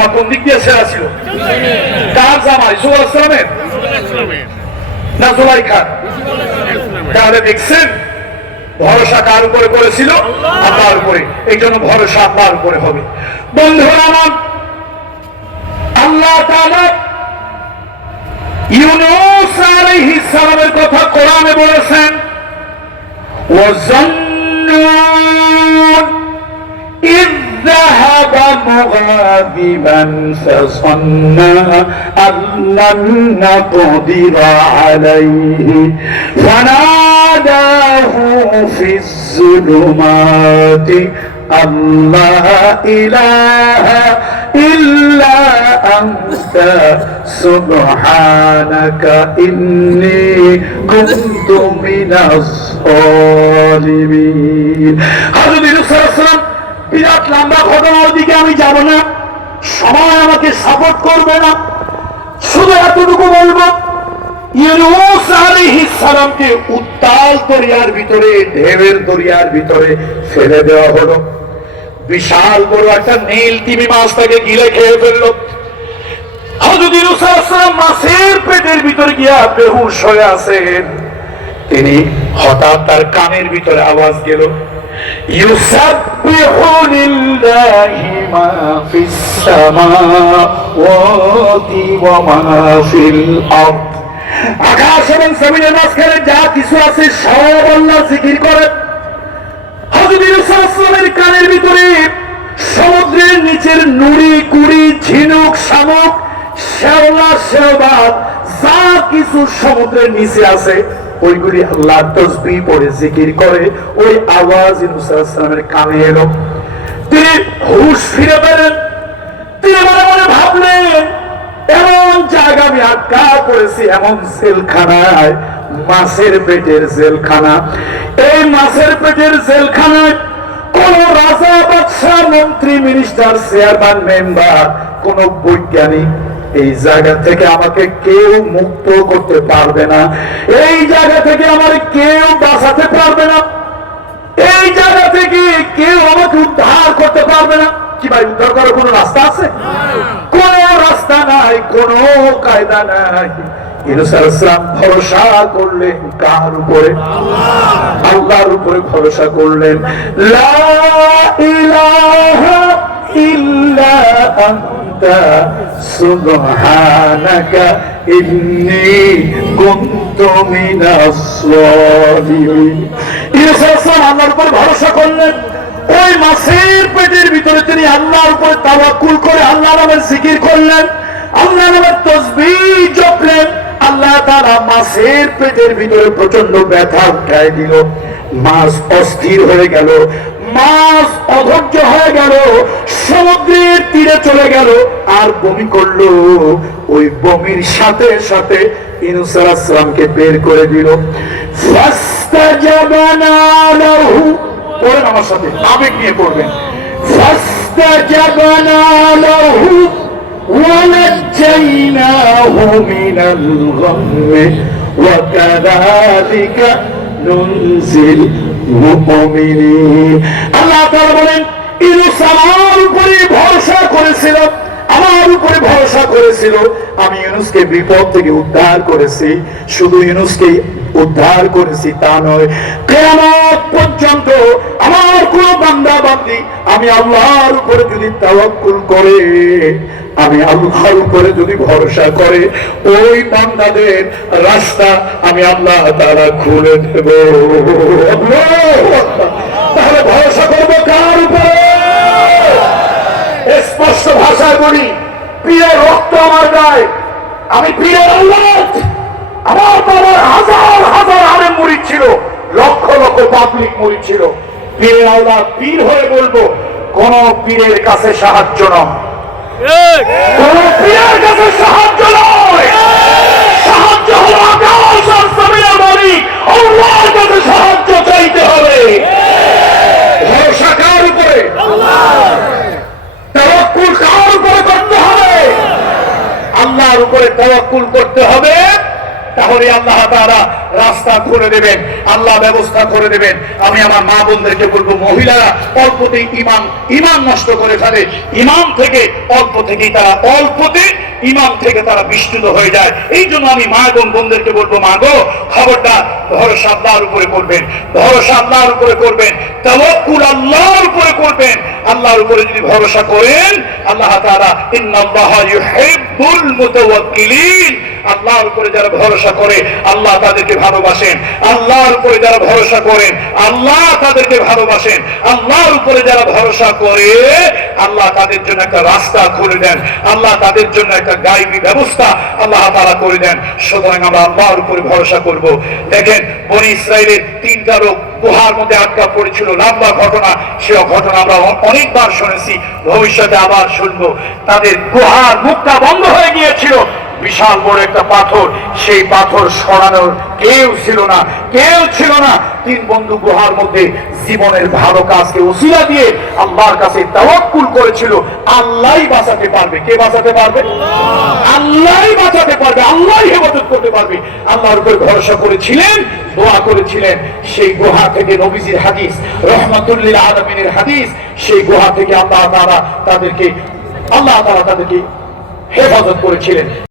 জামা কোন দিক দিয়ে সেরা ছিল? কার জামা ইসুফ আসলামের না জুলাই খান? তাহলে দেখছেন, ভরসা কার উপরে করেছিল আল্লাহর উপরে। এই জন্য ভরসা আল্লাহর উপরে হবে। বন্ধুরা আমার, আল্লাহ ইউনুস আলাইহিস সালামের কথা কোরআনে বলেছেন ওয়াজান্নু مغاضبا فصنع أن لم نقدر عليه. فناداه في الظلمات أن لا إله إلا أنت سبحانك إني كنت من الظالمين. حضرت النبي صلى الله عليه وسلم বিরাট লম্বা ঘটনার দিকে আমি যাব না। সময় আমাকে সাপোর্ট করবে না। শুধু এতটুকু বলব উত্তাল দরিয়ার ভিতরে, ঢেউয়ের দরিয়ার ভিতরে ফেলে দেওয়া হলো। বিশাল বড় একটা নীল তিমি মাছ তাকে গিলে খেয়ে ফেলল। মাছের পেটের ভিতরে গিয়া বেহুশ হয়ে তিনি হঠাৎ তার কানের ভিতরে আওয়াজ গেল। يسبح لله ما في السماوات وما في الأرض আকাশ এবং জমিনের মাঝখানে যা কিছু আছে সব আল্লাহ জিকির করে হযরত ইসলামের কানের ভিতরে সমুদ্রের নিচের নুড়ি কুড়ি ঝিনুক শামুক শ্যাওলা শ্যাওবাদ যা কিছু সমুদ্রের নিচে আছে ওইগুলি আল্লাহ তসবি পড়ে জিকির করে, ওই আওয়াজ ইসলামের কানে এলো। তিনি হুশ ফিরে পেলেন। তিনি মনে মনে ভাবলেন, এমন জায়গা আমি আটকা পড়েছি, এমন জেলখানায়, মাছের পেটের জেলখানা। এই মাছের পেটের জেলখানায় কোন রাজা, বাদশাহ, মন্ত্রী মিনিস্টার চেয়ারম্যান মেম্বার কোন বৈজ্ঞানিক এই জায়গা থেকে আমাকে কেউ মুক্ত করতে পারবে না। এই জায়গা থেকে আমার কেউ বাঁচাতে পারবে না। এই জায়গা থেকে কেউ আমাকে উদ্ধার করতে পারবে না। কি ভাই, উদ্ধার করার কোন রাস্তা আছে? কোন রাস্তা নাই, কোন কায়দা নাই। ভরসা করলেন কার উপরে? আল্লাহর উপরে ভরসা করলেন। আল্লাহর উপর ভরসা করলেন। ওই মাসের পেটের ভিতরে তিনি আল্লাহর উপর তাওয়াক্কুল করে আল্লাহ নামের জিকির করলেন আল্লাহ নামের তসবিহ জপলেন। আল্লাহ তারা মাছের পেটের ভিতরে প্রচণ্ড ব্যথা উঠায় দিল। মাছ অস্থির হয়ে গেল মাছ অধৈর্য হয়ে গেল সমুদ্রের তীরে চলে গেল আর বমি করলো ওই বমির সাথে সাথে ইনুসালামকে বের করে দিল ফাস্তাজাবানা লাহু পড়েন আমার সাথে আবেগ নিয়ে পড়বেন ফাস্তাজাবানা লাহু ونجيناه من الغم وكذلك ভরসা করেছিল, আমার উপরে ভরসা করেছিল। আমি ইউনুসকে বিপদ থেকে উদ্ধার করেছি, শুধু ইউনুসকে উদ্ধার করেছি তা নয়। কেয়ামত পর্যন্ত আমার কোন বান্দা, আমি আল্লাহর উপরে যদি তাওয়াক্কুল করে, আমি আল্লাহর উপরে যদি ভরসা করে, ওই বান্দাদের রাস্তা আমি আল্লাহ তারা খুলে দেব। তাহলে ভরসা করব কার উপরে? স্পষ্ট ভাষায় বলি, প্রিয় রক্ত আমার গায়ে, আমি প্রিয় আল্লাহ আমার বাবার হাজার হাজার আলেম মুড়ি ছিল, লক্ষ লক্ষ পাবলিক মুড়ি ছিল। পীরের আল্লাহ পীর হয়ে বলব কোন পীরের কাছে সাহায্য নয়। কোন পীরের কাছে সাহায্য নয়। সাহায্য হলো আকাশ আর জমিনের মালিক। আল্লাহর কাছে সাহায্য চাইতে হবে। ভরসা কার উপরে? তাওয়াক্কুল কার উপরে করতে হবে? আল্লাহর উপরে তাওয়াক্কুল করতে হবে। তাহলে আল্লাহ তাআলা রাস্তা করে দেবেন, আল্লাহ ব্যবস্থা করে দেবেন। আমি আমার মা বোনদেরকে বলব, মহিলারা অল্পতেই ইমান ইমান নষ্ট করে ফেলে। ইমান থেকে অল্প থেকেই তারা, অল্পতে ইমান থেকে তারা বিস্তুত হয়ে যায়। এই জন্য আমি মা বোন বোনদেরকে বলব, মা গো, খবরদার ভরসা আল্লাহর উপরে করবেন ভরসা আল্লাহর উপরে করবেন, তাওয়াক্কুল আল্লাহর উপরে করবেন। আল্লাহর উপরে যদি ভরসা করেন, আল্লাহ তাআলা ইন্নাল্লাহা ইউহিব্বুল মুতাওয়াক্কিলিন। আল্লাহর উপরে যারা ভরসা করে, আল্লাহ তাদেরকে ভালোবাসেন। আল্লাহর উপরে যারা ভরসা করেন, আল্লাহ তাদেরকে ভালোবাসেন। আল্লাহর উপরে যারা ভরসা করে, আল্লাহ তাদের জন্য একটা রাস্তা খুলে দেন। আল্লাহ তাদের জন্য একটা গাইবি ব্যবস্থা আল্লাহ তারা করে দেন। সুতরাং আমরা আল্লাহর উপরে ভরসা করব। দেখেন, বনি ইসরায়েলের তিনটা লোক গুহার মধ্যে আটকা পড়েছিল। লম্বা ঘটনা। সে ঘটনা আমরা অনেকবার শুনেছি। ভবিষ্যতে আবার শুনব। তাদের গুহার মুখটা বন্ধ হয়ে গিয়েছিল। বিশাল বড় একটা পাথর। সেই পাথর সরানোর কেউ ছিল না। কেউ ছিল না। তিন বন্ধু গুহার মধ্যে জীবনের ভালো কাজকে উসিলা দিয়ে আল্লাহর কাছে তাওয়াক্কুল করেছিল। আল্লাহই বাঁচাতে পারবে। কে বাঁচাতে পারবে? আল্লাহই বাঁচাতে পারবে। আল্লাহই হেফাজত করতে পারবে। আল্লাহর উপর ভরসা করেছিলেন, দোয়া করেছিলেন। সেই গুহা থেকে নবীজির হাদিস, রহমাতুল্লিল আলমিনের হাদিস, সেই গুহা থেকে আল্লাহ তারা তাদেরকে, আল্লাহ তারা তাদেরকে হেফাজত করেছিলেন।